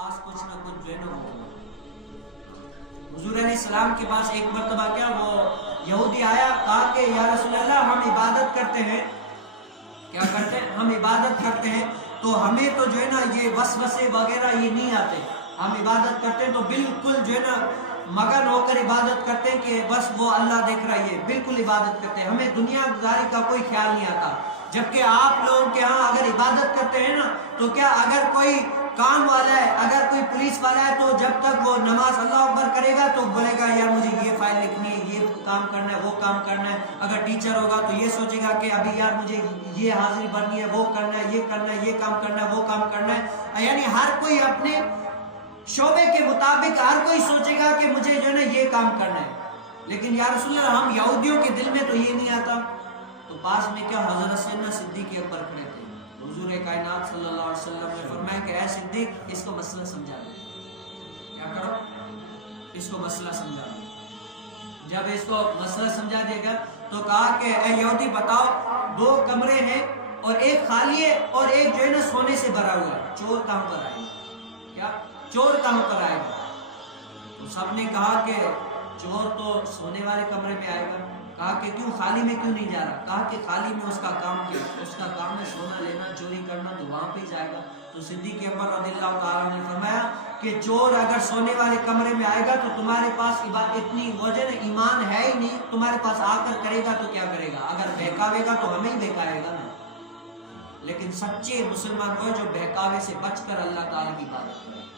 پاس کچھ نہ کچھ جو ہے نا ہوگا۔ حضور علیہ السلام کے پاس ایک مرتبہ کیا وہ یہودی آیا، کہا کہ یا رسول اللہ ہم عبادت کرتے ہیں، کیا کرتے ہیں؟ ہم عبادت کرتے ہیں تو ہمیں تو جو ہے نا یہ وسوسے وغیرہ یہ نہیں آتے، ہم عبادت کرتے ہیں تو بالکل جو ہے نا مگن ہو کر عبادت کرتے ہیں کہ بس وہ اللہ دیکھ رہا ہے، بالکل عبادت کرتے ہیں، ہمیں دنیا گزاری کا کوئی خیال نہیں آتا۔ جبکہ آپ لوگوں کے ہاں اگر عبادت کرتے ہیں نا تو کیا اگر کوئی کام والا ہے، اگر کوئی پولیس والا ہے تو جب تک وہ نماز اللہ اکبر کرے گا تو بولے گا یار مجھے یہ فائل لکھنی ہے، یہ کام کرنا ہے، وہ کام کرنا ہے۔ اگر ٹیچر ہوگا تو یہ سوچے گا کہ ابھی یار مجھے یہ حاضری بھرنی ہے، وہ کرنا ہے، یہ کرنا ہے، یہ کام کرنا ہے، وہ کام کرنا ہے۔ یعنی ہر کوئی اپنے شعبے کے مطابق ہر کوئی سوچے گا کہ مجھے جو ہے نا یہ کام کرنا ہے۔ لیکن یا رسول اللہ ہم یہودیوں کے دل میں تو یہ نہیں آتا۔ تو پاس میں کیا حضرت سیدنا صدیق اکبر کھڑے تھے، حضور کائنات صلی اللہ علیہ وسلم نے فرمایا کہ اے صدیق اس کو مسئلہ سمجھا دو، کیا کرو، اس کو مسئلہ سمجھا دو۔ جب اس کو مسئلہ سمجھا دے گا تو کہا کہ اے یہودی بتاؤ، دو کمرے ہیں اور ایک خالی ہے اور ایک جو ہے نا سونے سے بھرا ہوا ہے، چور کہاں پر آئے گا؟ کیا چور کہاں پر آئے گا؟ تو سب نے کہا کہ چور تو سونے والے کمرے میں آئے گا۔ کہا کہ کیوں خالی میں کیوں نہیں جا رہا؟ کہا کہ خالی میں اس کا کام کیا، اس کا کام ہے سونا لینا، چوری کرنا، تو وہاں پہ جائے گا۔ تو صدیق اکبر رضی اللہ تعالیٰ نے فرمایا کہ چور اگر سونے والے کمرے میں آئے گا تو تمہارے پاس اتنی وجہ ایمان ہے ہی نہیں، تمہارے پاس آ کر کرے گا تو کیا کرے گا؟ اگر بہکاوے گا تو ہمیں ہی بہکائے گا نا۔ لیکن سچے مسلمان وہ جو بہکاوے سے بچ کر اللہ تعالیٰ کی عبادت کرے۔